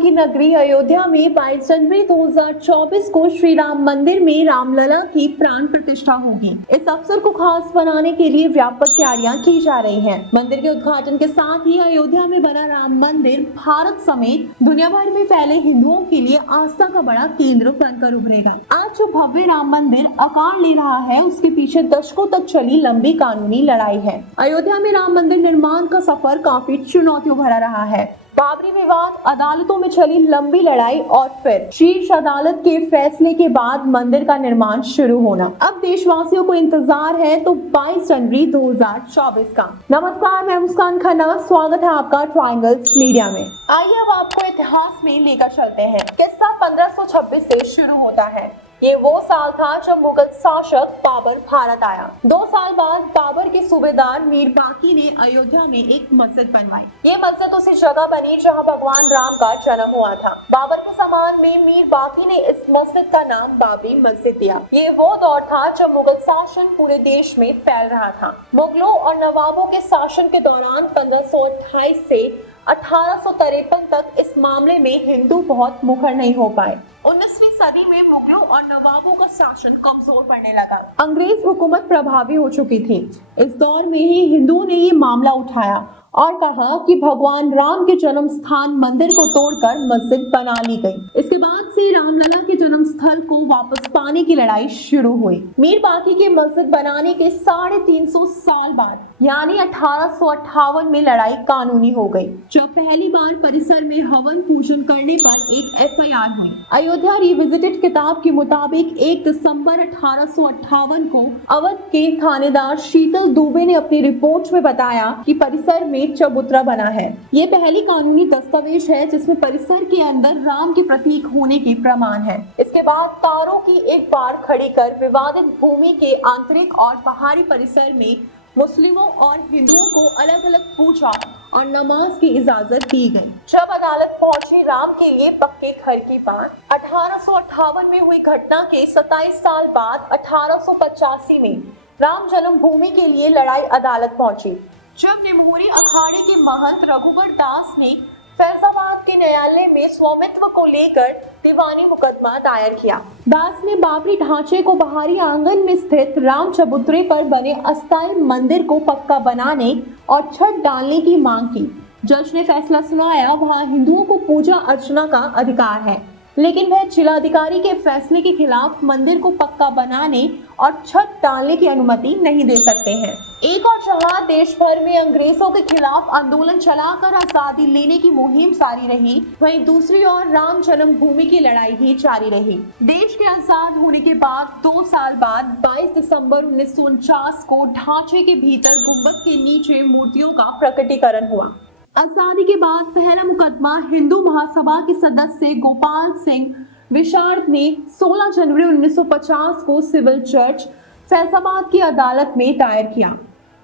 की नगरी अयोध्या में 22 जनवरी 2024 को श्री राम मंदिर में रामलला की प्राण प्रतिष्ठा होगी। इस अवसर को खास बनाने के लिए व्यापक तैयारियां की जा रही हैं। मंदिर के उद्घाटन के साथ ही अयोध्या में बना राम मंदिर भारत समेत दुनिया भर में फैले हिंदुओं के लिए आस्था का बड़ा केंद्र बनकर उभरेगा। आज जो भव्य राम मंदिर आकार ले रहा है, उसके पीछे दशकों तक चली लंबी कानूनी लड़ाई है। अयोध्या में राम मंदिर निर्माण का सफर काफी चुनौतियों भरा रहा है। बाबरी विवाद, अदालतों में चली लंबी लड़ाई और फिर शीर्ष अदालत के फैसले के बाद मंदिर का निर्माण शुरू होना। अब देशवासियों को इंतजार है तो 22 जनवरी 2024 का। नमस्कार, मैं मुस्कान खन्ना, स्वागत है आपका ट्रायंगल्स मीडिया में। आइए अब आपको इतिहास में लेकर चलते हैं। किस्सा 1526 से शुरू होता है। ये वो साल था जब मुगल शासक बाबर भारत आया। 2 साल बाद बाबर के सूबेदार मीर बाकी ने अयोध्या में एक मस्जिद बनवाई। ये मस्जिद उसी जगह बनी जहां भगवान राम का जन्म हुआ था। बाबर के सम्मान में मीर बाकी ने इस मस्जिद का नाम बाबरी मस्जिद दिया। ये वो दौर था जब मुगल शासन पूरे देश में फैल रहा था। मुगलों और नवाबों के शासन के दौरान 1528 से 1853 तक इस मामले में हिंदू बहुत मुखर नहीं हो पाए। 19वीं सदी में मुगलों और नवाबों का शासन कमजोर पड़ने लगा। अंग्रेज हुकूमत प्रभावी हो चुकी थी। इस दौर में ही हिंदुओं ने ये मामला उठाया और कहा कि भगवान राम के जन्म स्थान मंदिर को तोड़कर मस्जिद बना ली गई। इसके बाद से रामलला के जन्म स्थल को वापस पाने की लड़ाई शुरू हुई। मीर बाकी के मस्जिद बनाने के 350 साल बाद यानी 1858 में लड़ाई कानूनी हो गई, जब पहली बार परिसर में हवन पूजन करने पर एक FIR हुई। अयोध्या रिविजिटेड किताब के मुताबिक 1 दिसंबर 1858 को अवध के थानेदार शीतल दुबे ने अपनी रिपोर्ट में बताया कि परिसर में चबूतरा बना है। ये पहली कानूनी दस्तावेज है जिसमें परिसर के अंदर राम के प्रतीक होने के प्रमाण है। इसके बाद तारों की एक बार खड़ी कर विवादित भूमि के आंतरिक और बाहरी परिसर में मुस्लिमों और हिंदुओं को अलग अलग पूजा और नमाज की इजाजत दी गई। जब अदालत पहुंची राम के लिए पक्के घर की बात। 1858 में हुई घटना के 27 साल बाद 1885 में राम जन्मभूमि के लिए लड़ाई अदालत पहुंची, जब निम्होरी अखाड़े के महंत रघुवर दास ने फैजाबाद के न्यायालय में स्वामित्व को लेकर दीवानी मुकदमा दायर किया। दास ने बाबरी ढांचे को बाहरी आंगन में स्थित राम चबूतरे पर बने अस्थायी मंदिर को पक्का बनाने और छत डालने की मांग की। जज ने फैसला सुनाया, वहां हिंदुओं को पूजा अर्चना का अधिकार है, लेकिन वह जिलाधिकारी के फैसले के खिलाफ मंदिर को पक्का बनाने और छत डालने की अनुमति नहीं दे सकते हैं। एक और जहां देश भर में अंग्रेजों के खिलाफ आंदोलन चलाकर आजादी लेने की मुहिम जारी रही, वहीं दूसरी ओर राम जन्मभूमि की लड़ाई भी जारी रही। देश के आजाद होने के बाद 2 साल बाद 22 दिसंबर 1949 को ढांचे के भीतर गुंबद के नीचे मूर्तियों का प्रकटीकरण हुआ। आजादी के बाद पहला मुकदमा हिंदू महासभा के सदस्य गोपाल सिंह विशारद ने 16 जनवरी 1950 को सिविल जज फैजाबाद की अदालत में दायर किया।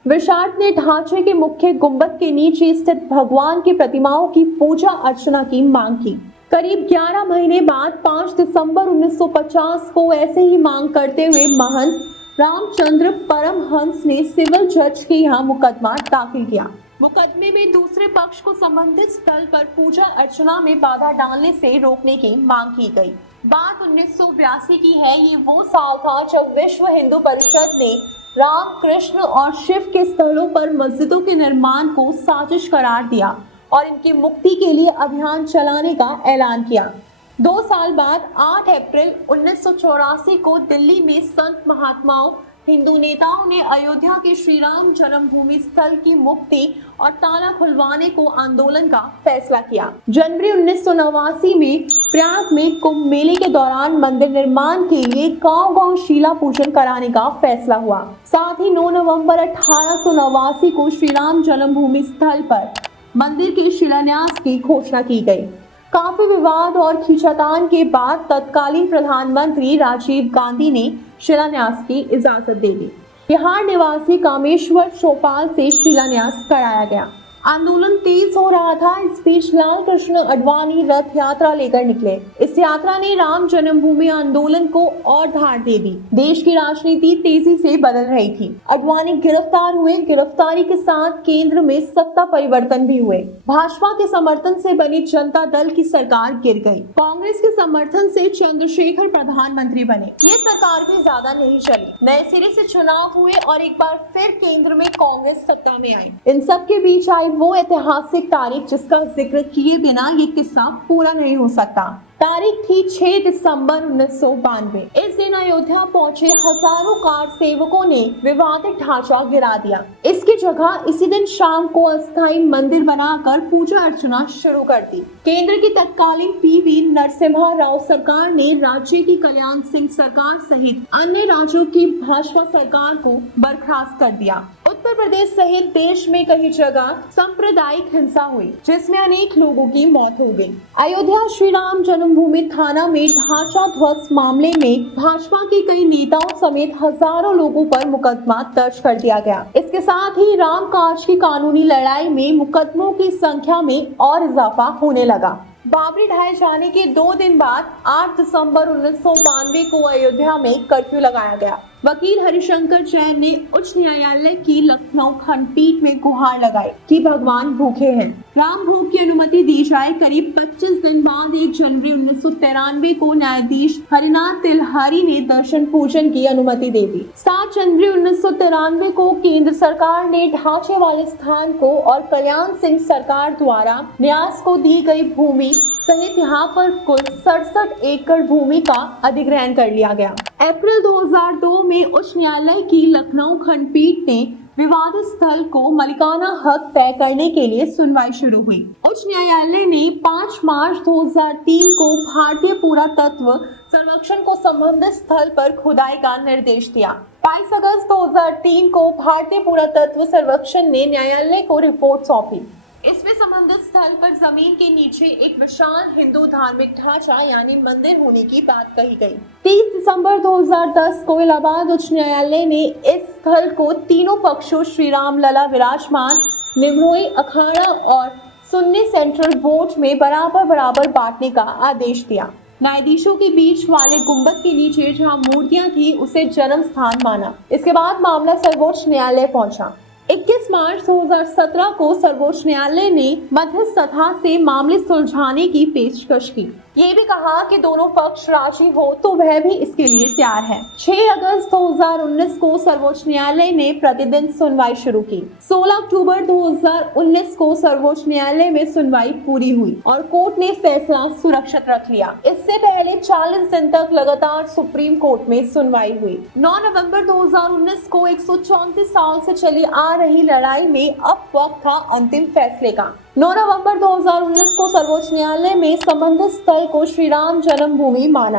विशारद ने ढांचे के मुख्य गुंबद के नीचे स्थित भगवान की प्रतिमाओं की पूजा अर्चना की मांग की। करीब 11 महीने बाद 5 दिसंबर 1950 को ऐसे ही मांग करते हुए महंत रामचंद्र परमहंस ने सिविल जज के यहाँ मुकदमा दाखिल किया। मुकदमे में दूसरे पक्ष को संबंधित स्थल पर पूजा अर्चना में बाधा डालने से रोकने की मांग की गई। बात 1982 की है। ये वो साल था जब विश्व हिंदू परिषद ने राम, कृष्ण और शिव के स्थलों पर मस्जिदों के निर्माण को साजिश करार दिया और इनकी मुक्ति के लिए अभियान चलाने का ऐलान किया। 2 साल बाद 8 अप्रैल 1984 को दिल्ली में संत महात्माओं, हिंदू नेताओं ने अयोध्या के श्री राम जन्मभूमि स्थल की मुक्ति और ताला खुलवाने को आंदोलन का फैसला किया। जनवरी 1989 में प्रयाग में कुंभ मेले के दौरान मंदिर निर्माण के लिए गांव-गांव शीला पूजन कराने का फैसला हुआ। साथ ही 9 नवंबर 1889 को श्री राम जन्मभूमि स्थल पर मंदिर के शिलान्यास की घोषणा की गई। काफी विवाद और खींचातान के बाद तत्कालीन प्रधानमंत्री राजीव गांधी ने शिलान्यास की इजाजत दे दी। बिहार निवासी कामेश्वर चौपाल से शिलान्यास कराया गया। आंदोलन तेज हो रहा था। इस बीच लाल कृष्ण आडवाणी रथ यात्रा लेकर निकले। इस इस यात्रा ने राम जन्मभूमि आंदोलन को और धार दे दी। देश की राजनीति तेजी से बदल रही थी। आडवाणी गिरफ्तार हुए। गिरफ्तारी के साथ केंद्र में सत्ता परिवर्तन भी हुए। भाजपा के समर्थन से बनी जनता दल की सरकार गिर गई। कांग्रेस के समर्थन से चंद्रशेखर प्रधानमंत्री बने। ये सरकार भी ज्यादा नहीं चली। नए सिरे से चुनाव हुए और एक बार फिर केंद्र में कांग्रेस सत्ता में आई। इन सब के बीच आई वो ऐतिहासिक तारीख जिसका जिक्र किए बिना ये किस्सा पूरा नहीं हो सकता। तारीख थी 6 दिसंबर 1992। इस दिन अयोध्या पहुंचे हजारों कार सेवकों ने विवादित ढांचा गिरा दिया। इसकी जगह इसी दिन शाम को अस्थायी मंदिर बनाकर पूजा अर्चना शुरू कर दी। केंद्र की तत्कालीन पीवी नरसिम्हा राव सरकार ने राज्य की कल्याण सिंह सरकार सहित अन्य राज्यों की भाजपा सरकार को बर्खास्त कर दिया। उत्तर प्रदेश सहित देश में कई जगह सांप्रदायिक हिंसा हुई, जिसमें अनेक लोगों की मौत हो गई। अयोध्या श्री राम जन्मभूमि थाना में ढांचा ध्वस्त मामले में भाजपा के कई नेताओं समेत हजारों लोगों पर मुकदमा दर्ज कर दिया गया। इसके साथ ही राम काज की कानूनी लड़ाई में मुकदमों की संख्या में और इजाफा होने लगा। बाबरी ढाए जाने के 2 दिन बाद 8 दिसंबर 1992 को अयोध्या में कर्फ्यू लगाया गया। वकील हरिशंकर जैन ने उच्च न्यायालय की लखनऊ खंडपीठ में गुहार लगाई कि भगवान भूखे हैं, राम भोग की अनुमति दी जाए। करीब 25 दिन बाद 1 जनवरी 1993 को न्यायाधीश हरिनाथ तिलहारी ने दर्शन पूजन की अनुमति दे दी। 7 जनवरी 1993 को केंद्र सरकार ने ढांचे वाले स्थान को और कल्याण सिंह सरकार द्वारा न्यास को दी गई भूमि सहित यहाँ पर कुल 67 एकड़ भूमि का अधिग्रहण कर लिया गया। अप्रैल 2002 में उच्च न्यायालय की लखनऊ खंडपीठ ने विवादित स्थल को मालिकाना हक तय करने के लिए सुनवाई शुरू हुई। उच्च न्यायालय ने 5 मार्च 2003 को भारतीय पुरातत्व सर्वेक्षण को संबंधित स्थल पर खुदाई का निर्देश दिया। 22 अगस्त 2003 को भारतीय पुरातत्व सर्वेक्षण ने न्यायालय को रिपोर्ट सौंपी। इसमें संबंधित स्थल पर जमीन के नीचे एक विशाल हिंदू धार्मिक ढांचा यानी मंदिर होने की बात कही गई। 30 दिसंबर 2010 को इलाहाबाद उच्च न्यायालय ने इस स्थल को तीनों पक्षों श्री राम लला विराजमान निमरोई अखाड़ा और सुन्नी सेंट्रल बोर्ड में बराबर बांटने का आदेश दिया। न्यायाधीशों के बीच वाले गुंबद के नीचे जहां मूर्तियां थी उसे जन्म स्थान माना। इसके बाद मामला सर्वोच्च न्यायालय पहुंचा। 21 मार्च 2017 को सर्वोच्च न्यायालय ने मध्यस्थता से मामले सुलझाने की पेशकश की। ये भी कहा कि दोनों पक्ष राजी हो तो वह भी इसके लिए तैयार है। 6 अगस्त 2019 को सर्वोच्च न्यायालय ने प्रतिदिन सुनवाई शुरू की। 16 अक्टूबर 2019 को सर्वोच्च न्यायालय में सुनवाई पूरी हुई और कोर्ट ने फैसला सुरक्षित रख लिया। इससे पहले 40 दिन तक लगातार सुप्रीम कोर्ट में सुनवाई हुई। 9 नवंबर 2019 को 134 साल से चली आ रही लड़ाई में अब वक्त था अंतिम फैसले का। 9 नवंबर 2019 को सर्वोच्च न्यायालय में संबंधित स्थल को श्री राम जन्मभूमि माना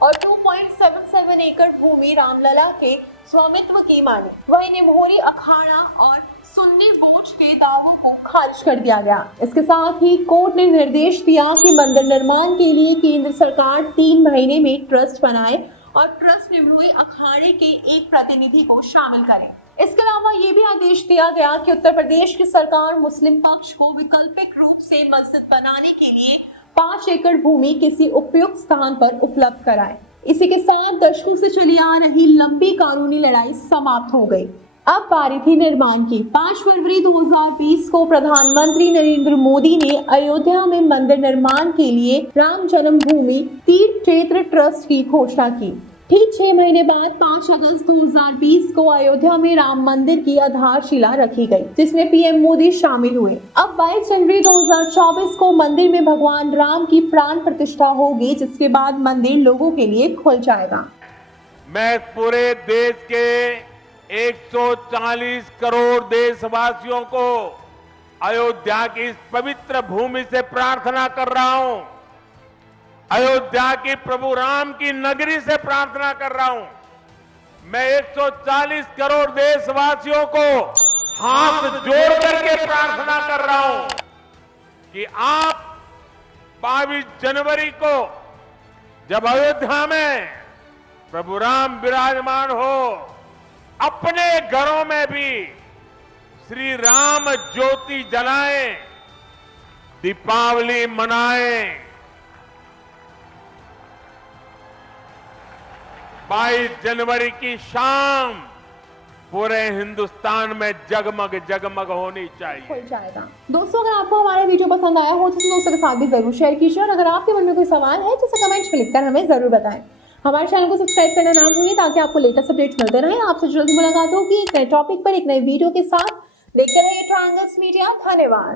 और 2.77 एकड़ भूमि रामलला के स्वामित्व की मानी। वहीं निमरोई अखाड़ा और सुन्नी बोर्ड के दावों को खारिज कर दिया गया। इसके साथ ही कोर्ट ने निर्देश दिया कि मंदिर निर्माण के लिए केंद्र सरकार 3 महीने में ट्रस्ट बनाए और ट्रस्ट निमरोई अखाड़े के एक प्रतिनिधि को शामिल करे। इसके अलावा ये भी आदेश दिया गया कि उत्तर प्रदेश की सरकार मुस्लिम पक्ष को वैकल्पिक रूप से मस्जिद बनाने के लिए 5 एकड़ भूमि किसी उपयुक्त स्थान पर उपलब्ध कराए। इसी के साथ दशकों से चली आ रही लंबी कानूनी लड़ाई समाप्त हो गई। अब बारी थी निर्माण की। 5 फरवरी 2020 को प्रधानमंत्री नरेंद्र मोदी ने अयोध्या में मंदिर निर्माण के लिए राम जन्मभूमि तीर्थ क्षेत्र ट्रस्ट की घोषणा की। ठीक 6 महीने बाद 5 अगस्त 2020 को अयोध्या में राम मंदिर की आधारशिला रखी गई, जिसमें पीएम मोदी शामिल हुए। अब 22 जनवरी 2024 को मंदिर में भगवान राम की प्राण प्रतिष्ठा होगी, जिसके बाद मंदिर लोगों के लिए खुल जाएगा। मैं पूरे देश के 140 करोड़ देशवासियों को अयोध्या की इस पवित्र भूमि से प्रार्थना कर रहा हूं। अयोध्या की प्रभु राम की नगरी से प्रार्थना कर रहा हूं। मैं 140 करोड़ देशवासियों को हाथ जोड़ करके प्रार्थना कर रहा हूं कि आप 22 जनवरी को जब अयोध्या में प्रभु राम विराजमान हो, अपने घरों में भी श्री राम ज्योति जलाएं, दीपावली मनाएं। 22 जनवरी की शाम पूरे हिंदुस्तान में जगमग जगमग होनी चाहिए। हो जाएगा। दोस्तों, अगर आपको हमारा वीडियो पसंद आया हो तो दोस्तों के साथ भी जरूर शेयर कीजिए, और अगर आपके मन में कोई सवाल है तो उसे कमेंट्स में लिखकर हमें जरूर बताएं। हमारे चैनल को सब्सक्राइब करना ना भूलिए ताकि आपको लेटेस्ट अपडेट्स मिलते रहें। आपसे जल्दी मुलाकात होगी एक नए टॉपिक पर, एक नए वीडियो के साथ। देखते रहिए ट्रायंगल्स मीडिया। धन्यवाद।